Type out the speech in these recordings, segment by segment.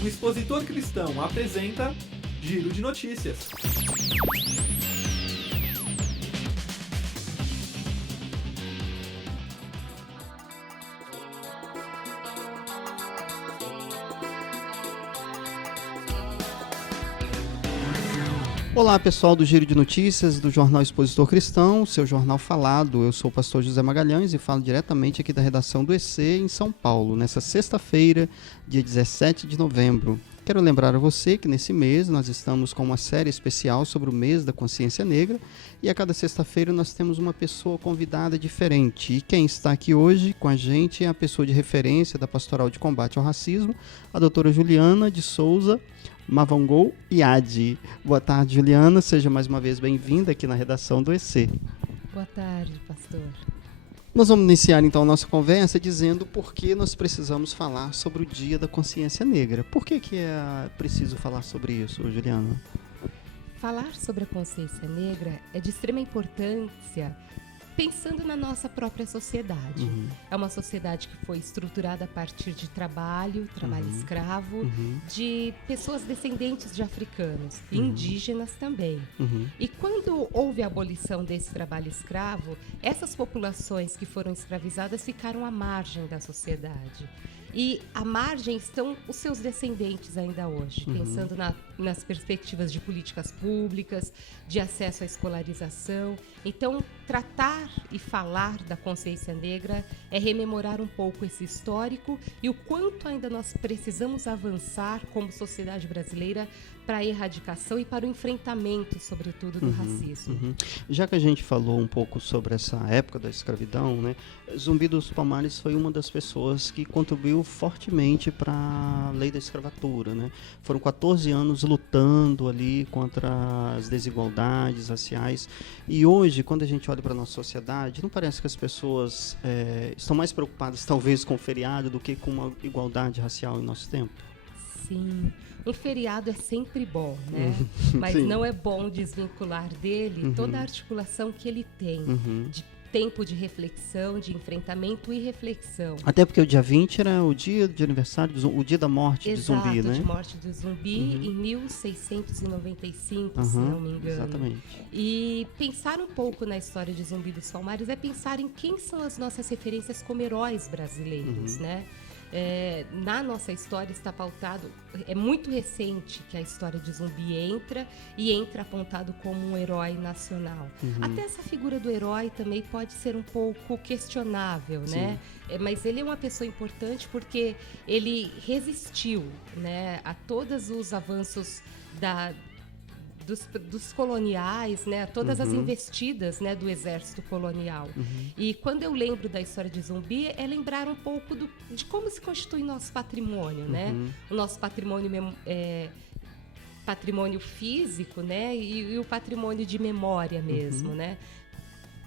O Expositor Cristão apresenta Giro de Notícias. Olá pessoal do Giro de Notícias do Jornal Expositor Cristão, seu jornal falado. Eu sou o pastor José Magalhães e falo diretamente aqui da redação do EC em São Paulo, nessa sexta-feira, dia 17 de novembro. Quero lembrar a você que nesse mês nós estamos com uma série especial sobre o mês da consciência negra e a cada sexta-feira nós temos uma pessoa convidada diferente. E quem está aqui hoje com a gente é a pessoa de referência da Pastoral de Combate ao Racismo, a doutora Juliana de Souza Mavangou Iade. Boa tarde, Juliana. Seja mais uma vez bem-vinda aqui na redação do EC. Boa tarde, pastor. Nós vamos iniciar então a nossa conversa dizendo por que nós precisamos falar sobre o Dia da Consciência Negra. Por que é preciso falar sobre isso, Juliana? Falar sobre a consciência negra é de extrema importância pensando na nossa própria sociedade. É uma sociedade que foi estruturada a partir de trabalho escravo, de pessoas descendentes de africanos, indígenas também. E quando houve a abolição desse trabalho escravo, essas populações que foram escravizadas ficaram à margem da sociedade. E à margem estão os seus descendentes ainda hoje, pensando nas perspectivas de políticas públicas, de acesso à escolarização. Então, tratar e falar da consciência negra é rememorar um pouco esse histórico e o quanto ainda nós precisamos avançar como sociedade brasileira para a erradicação e para o enfrentamento, sobretudo, do racismo. Já que a gente falou um pouco sobre essa época da escravidão, né, Zumbi dos Palmares foi uma das pessoas que contribuiu fortemente para a lei da escravatura, né? Foram 14 anos lutando ali contra as desigualdades raciais. E hoje, quando a gente olha para a nossa sociedade, não parece que as pessoas estão mais preocupadas, talvez, com o feriado do que com uma igualdade racial em nosso tempo? Sim. Um feriado é sempre bom, né? Mas Sim. não é bom desvincular dele toda a articulação que ele tem, de tempo de reflexão, de enfrentamento e reflexão. Até porque o dia 20 era o dia de aniversário, o dia da morte de Exato, Zumbi, né? de morte de Zumbi em 1695, se não me engano. Exatamente. E pensar um pouco na história de Zumbi dos Palmares é pensar em quem são as nossas referências como heróis brasileiros, né? Na nossa história está pautado, é muito recente que a história de Zumbi entra apontado como um herói nacional. Até essa figura do herói também pode ser um pouco questionável, né? Mas ele é uma pessoa importante porque ele resistiu, né, a todos os avanços dos coloniais, né, todas as investidas, né, do exército colonial. E quando eu lembro da história de Zumbi, é lembrar um pouco de como se constitui nosso patrimônio, né? O nosso patrimônio físico, né, e o patrimônio de memória mesmo, né?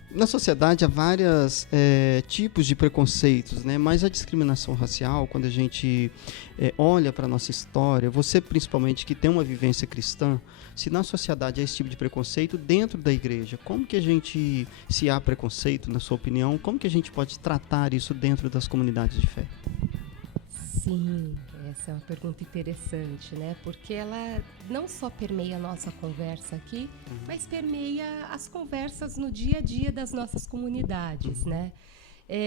Na sociedade há vários tipos de preconceitos, né? Mas a discriminação racial, quando a gente olha para a nossa história, você principalmente que tem uma vivência cristã, se na sociedade há esse tipo de preconceito dentro da igreja, como que a gente, se há preconceito, na sua opinião, como que a gente pode tratar isso dentro das comunidades de fé? Sim, essa é uma pergunta interessante, né? Porque ela não só permeia a nossa conversa aqui, mas permeia as conversas no dia a dia das nossas comunidades, né?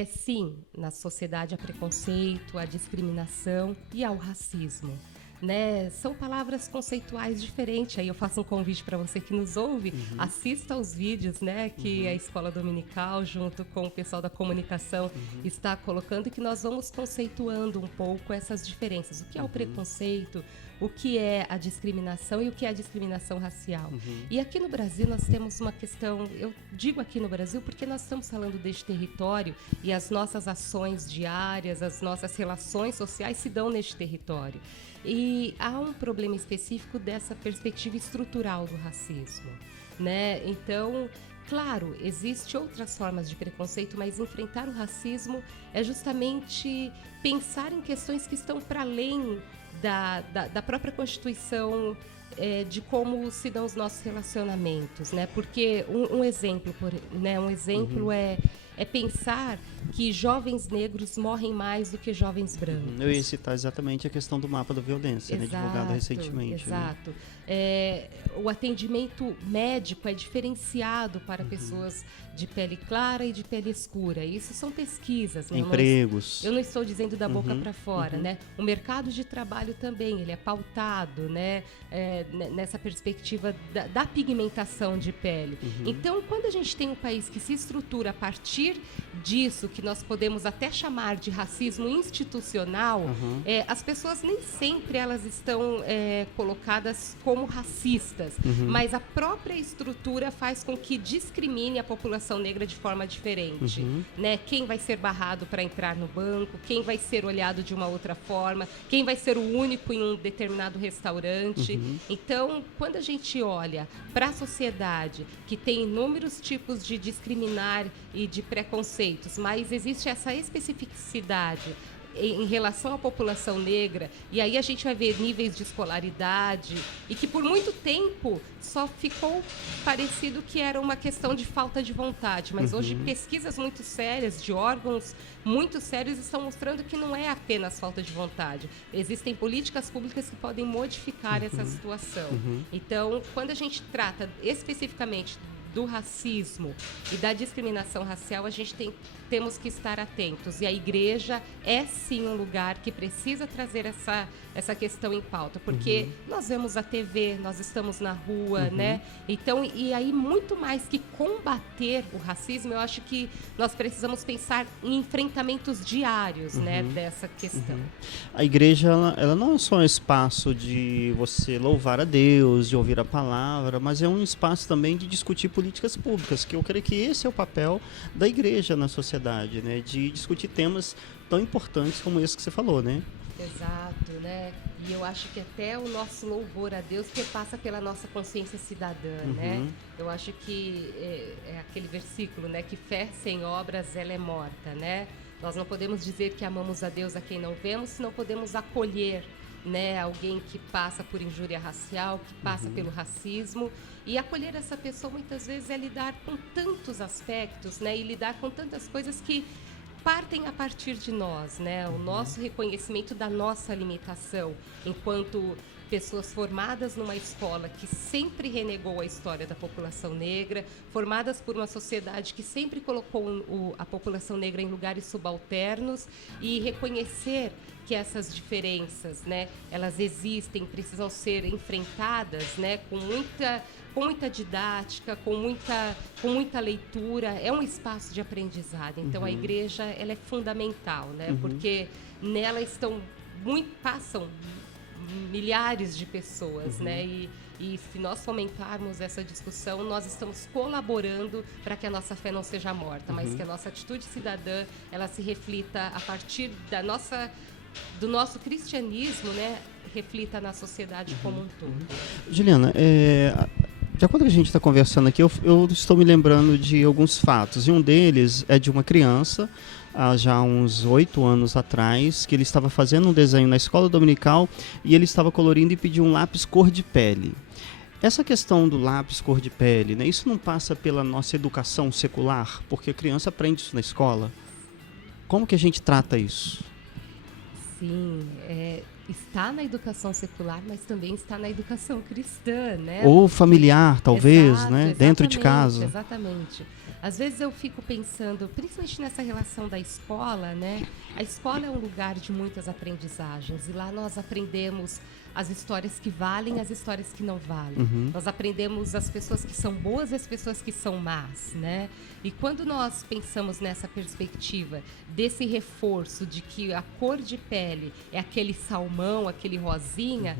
Sim, na sociedade há preconceito, há discriminação e há o racismo, né? São palavras conceituais diferentes. Aí eu faço um convite para você que nos ouve, assista aos vídeos, né, que a Escola Dominical, junto com o pessoal da comunicação, está colocando, e que nós vamos conceituando um pouco essas diferenças. O que é o preconceito, o que é a discriminação e o que é a discriminação racial. E aqui no Brasil nós temos uma questão, eu digo aqui no Brasil porque nós estamos falando deste território e as nossas ações diárias, as nossas relações sociais se dão neste território. E há um problema específico dessa perspectiva estrutural do racismo, né? Então, claro, existem outras formas de preconceito, mas enfrentar o racismo é justamente pensar em questões que estão para além da própria Constituição, de como se dão os nossos relacionamentos, né? Porque um exemplo, é é pensar que jovens negros morrem mais do que jovens brancos. Eu ia citar exatamente a questão do mapa da violência, né, divulgado recentemente. Exato. Né? O atendimento médico é diferenciado para pessoas de pele clara e de pele escura. Isso são pesquisas. Né? Empregos. Eu não estou dizendo da boca para fora. Né? O mercado de trabalho também, ele é pautado, né? Nessa perspectiva da pigmentação de pele. Então, quando a gente tem um país que se estrutura a partir disso, que nós podemos até chamar de racismo institucional, as pessoas nem sempre elas estão colocadas como racistas, mas a própria estrutura faz com que discrimine a população negra de forma diferente. Né? Quem vai ser barrado para entrar no banco, quem vai ser olhado de uma outra forma, quem vai ser o único em um determinado restaurante. Então, quando a gente olha para a sociedade que tem inúmeros tipos de discriminar e de preconceitos, mas existe essa especificidade em relação à população negra, e aí a gente vai ver níveis de escolaridade, e que por muito tempo só ficou parecido que era uma questão de falta de vontade, mas hoje pesquisas muito sérias, de órgãos muito sérios, estão mostrando que não é apenas falta de vontade. Existem políticas públicas que podem modificar essa situação. Então, quando a gente trata especificamente do racismo e da discriminação racial, a gente temos que estar atentos. E a igreja é, sim, um lugar que precisa trazer essa questão em pauta, porque nós vemos a TV, nós estamos na rua, né? Então, e aí, muito mais que combater o racismo, eu acho que nós precisamos pensar em enfrentamentos diários, né, dessa questão. A igreja, ela não é só um espaço de você louvar a Deus, de ouvir a palavra, mas é um espaço também de discutir políticas públicas, que eu creio que esse é o papel da igreja na sociedade, né, de discutir temas tão importantes como esse que você falou, né? Exato, né? E eu acho que até o nosso louvor a Deus passa pela nossa consciência cidadã, né? Eu acho que é aquele versículo, né? Que fé sem obras, ela é morta, né? Nós não podemos dizer que amamos a Deus a quem não vemos, se não podemos acolher, né, alguém que passa por injúria racial, que passa pelo racismo. E acolher essa pessoa, muitas vezes, é lidar com tantos aspectos, né? E lidar com tantas coisas que partem a partir de nós, né? O nosso reconhecimento da nossa limitação, enquanto pessoas formadas numa escola que sempre renegou a história da população negra, formadas por uma sociedade que sempre colocou a população negra em lugares subalternos, e reconhecer que essas diferenças, né, elas existem, precisam ser enfrentadas, né, com muita didática, com muita leitura. É um espaço de aprendizado. Então, a igreja, ela é fundamental, né? Porque nela passam milhares de pessoas, né? E se nós fomentarmos essa discussão, nós estamos colaborando para que a nossa fé não seja morta, mas que a nossa atitude cidadã, ela se reflita a partir do nosso cristianismo, né? Reflita na sociedade como um todo. Juliana, de acordo com a gente está conversando aqui, eu estou me lembrando de alguns fatos. E um deles é de uma criança, há já uns 8 anos atrás, que ele estava fazendo um desenho na escola dominical e ele estava colorindo e pediu um lápis cor de pele. Essa questão do lápis cor de pele, né, isso não passa pela nossa educação secular? Porque a criança aprende isso na escola. Como que a gente trata isso? Sim, está na educação secular, mas também está na educação cristã, né? Ou familiar, talvez, Exato, né? Dentro de casa. Exatamente. Às vezes eu fico pensando, principalmente nessa relação da escola, né? A escola é um lugar de muitas aprendizagens, e lá nós aprendemos as histórias que valem, as histórias que não valem. Nós aprendemos as pessoas que são boas e as pessoas que são más, né? E quando nós pensamos nessa perspectiva desse reforço de que a cor de pele é aquele salmão, aquele rosinha,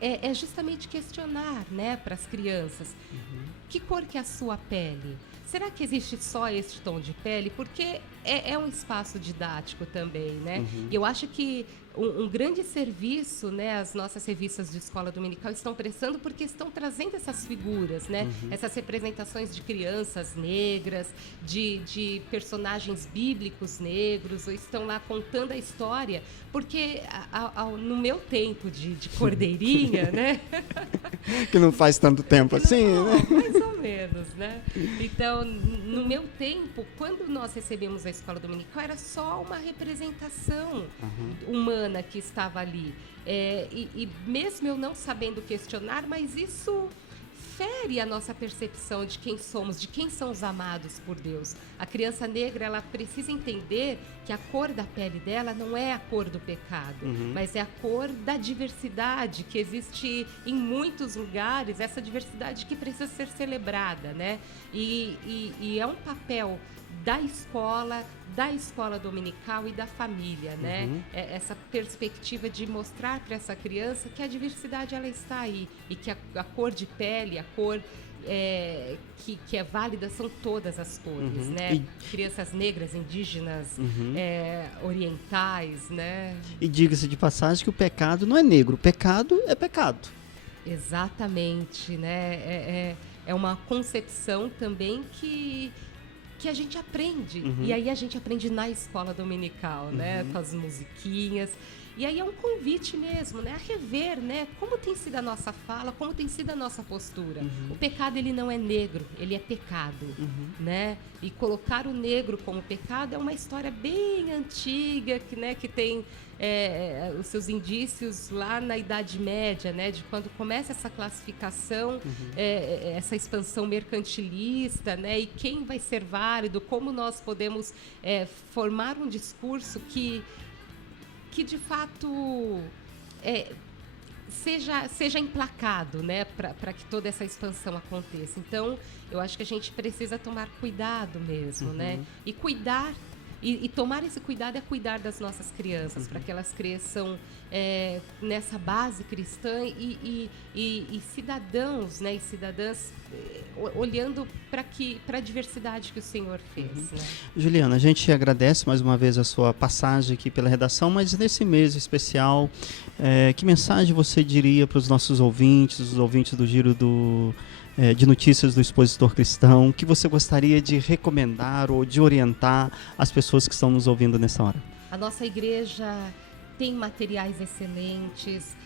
é justamente questionar, né, para as crianças, que cor que é a sua pele? Será que existe só este tom de pele? Porque é um espaço didático também, né? E eu acho que um grande serviço, né, as nossas revistas de escola dominical estão prestando porque estão trazendo essas figuras, né? Essas representações de crianças negras, de personagens bíblicos negros, ou estão lá contando a história, porque no meu tempo de cordeirinha, né? Que não faz tanto tempo assim, né? Mais ou menos, né? Então, no meu tempo, quando nós recebemos a escola dominical, era só uma representação humana que estava ali. E mesmo eu não sabendo questionar, mas isso fere a nossa percepção de quem somos, de quem são os amados por Deus. A criança negra, ela precisa entender que a cor da pele dela não é a cor do pecado, mas é a cor da diversidade que existe em muitos lugares, essa diversidade que precisa ser celebrada, né? E é um papel da escola dominical e da família, né? Essa perspectiva de mostrar para essa criança que a diversidade ela está aí e que a cor de pele, a cor que é válida são todas as cores, né? Crianças negras, indígenas, orientais, né? E diga-se de passagem que o pecado não é negro, o pecado é pecado. Exatamente, né? É uma concepção também que a gente aprende. E aí a gente aprende na escola dominical, né? Com as musiquinhas. E aí é um convite mesmo, né? A rever, né? Como tem sido a nossa fala, como tem sido a nossa postura. O pecado, ele não é negro, ele é pecado, né? E colocar o negro como pecado é uma história bem antiga, que tem os seus indícios lá na Idade Média, né? De quando começa essa classificação, essa expansão mercantilista, né? E quem vai ser válido, como nós podemos formar um discurso que de fato seja emplacado, né, para que toda essa expansão aconteça. Então, eu acho que a gente precisa tomar cuidado mesmo, né, e cuidar. E tomar esse cuidado é cuidar das nossas crianças, para que elas cresçam nessa base cristã e cidadãos, né, e cidadãs olhando para a diversidade que o Senhor fez. Né? Juliana, a gente agradece mais uma vez a sua passagem aqui pela redação, mas nesse mês especial, que mensagem você diria para os nossos ouvintes, os ouvintes do Giro de Notícias do Expositor Cristão, que você gostaria de recomendar ou de orientar as pessoas que estão nos ouvindo nessa hora? A nossa igreja tem materiais excelentes,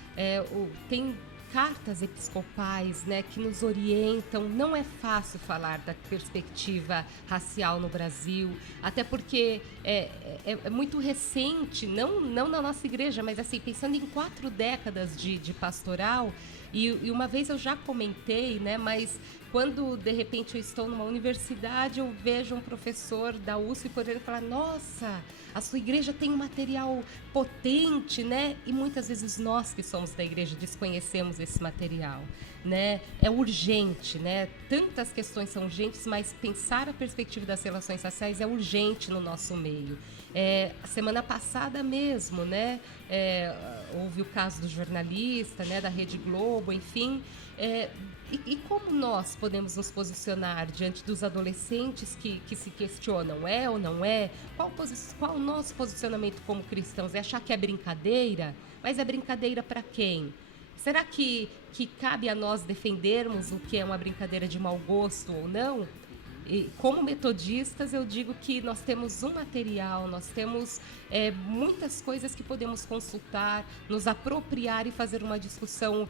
tem cartas episcopais, né, que nos orientam. Não é fácil falar da perspectiva racial no Brasil, até porque é muito recente, não na nossa igreja, mas assim, pensando em 4 décadas de pastoral. E uma vez eu já comentei, né, mas quando de repente eu estou numa universidade, eu vejo um professor da USP podendo falar: nossa, a sua igreja tem um material potente, né? E muitas vezes nós que somos da igreja desconhecemos esse material, né? É urgente, né? Tantas questões são urgentes, mas pensar a perspectiva das relações raciais é urgente no nosso meio. Semana passada mesmo, né? Houve o caso do jornalista, né? Da Rede Globo, enfim. E como nós podemos nos posicionar diante dos adolescentes que se questionam, é ou não é? Qual o nosso posicionamento como cristãos? É achar que é brincadeira? Mas é brincadeira para quem? Será que cabe a nós defendermos o que é uma brincadeira de mau gosto ou não? E como metodistas, eu digo que nós temos um material, nós temos muitas coisas que podemos consultar, nos apropriar e fazer uma discussão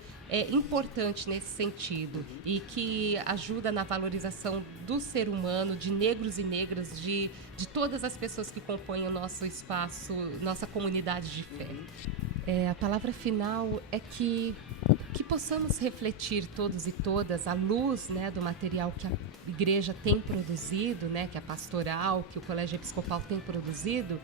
importante nesse sentido e que ajuda na valorização do ser humano, de negros e negras, de todas as pessoas que compõem o nosso espaço, nossa comunidade de fé. A palavra final é que possamos refletir todos e todas à luz, né, do material que a igreja tem produzido, né, que a pastoral, que o Colégio Episcopal tem produzido,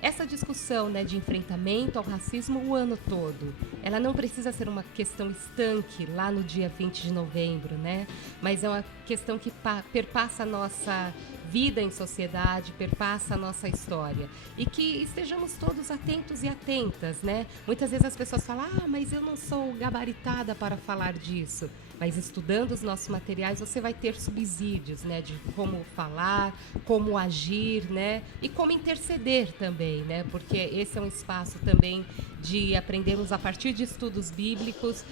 essa discussão, né, de enfrentamento ao racismo o ano todo. Ela não precisa ser uma questão estanque lá no dia 20 de novembro, né, mas é uma questão que perpassa a nossa vida em sociedade, perpassa a nossa história. E que estejamos todos atentos e atentas, né? Muitas vezes as pessoas falam: mas eu não sou gabaritada para falar disso. mas estudando os nossos materiais você vai ter subsídios, né, de como falar, como agir, né, e como interceder também, né, porque esse é um espaço também de aprendermos a partir de estudos bíblicos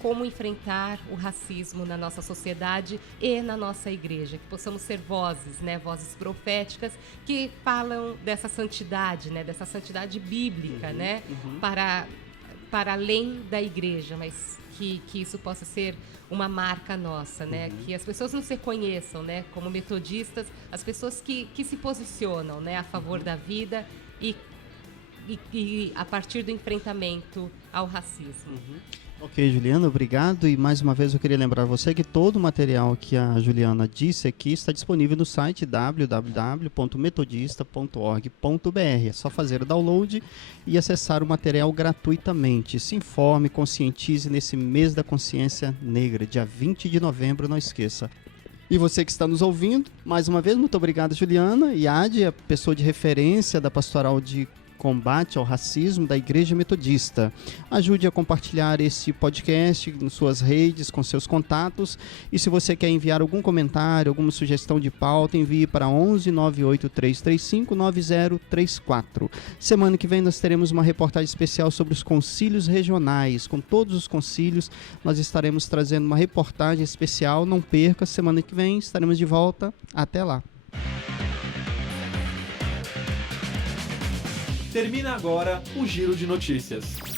como enfrentar o racismo na nossa sociedade e na nossa igreja, que possamos ser vozes, né, vozes proféticas que falam dessa santidade, né, dessa santidade bíblica, né, para além da igreja, mas que isso possa ser uma marca nossa, né, que as pessoas nos reconheçam, né, como metodistas, as pessoas que se posicionam, né, a favor da vida e a partir do enfrentamento ao racismo. Ok, Juliana, obrigado. E mais uma vez eu queria lembrar você que todo o material que a Juliana disse aqui está disponível no site www.metodista.org.br. É só fazer o download e acessar o material gratuitamente. Se informe, conscientize nesse mês da consciência negra, dia 20 de novembro, não esqueça. E você que está nos ouvindo, mais uma vez, muito obrigado, Juliana. E Adi, a pessoa de referência da Pastoral de Combate ao Racismo da Igreja Metodista. Ajude a compartilhar esse podcast em suas redes, com seus contatos. E se você quer enviar algum comentário, alguma sugestão de pauta, envie para 11 98335 9034. Semana que vem nós teremos uma reportagem especial sobre os concílios regionais. Com todos os concílios, nós estaremos trazendo uma reportagem especial. Não perca, semana que vem estaremos de volta. Até lá. Termina agora o Giro de Notícias.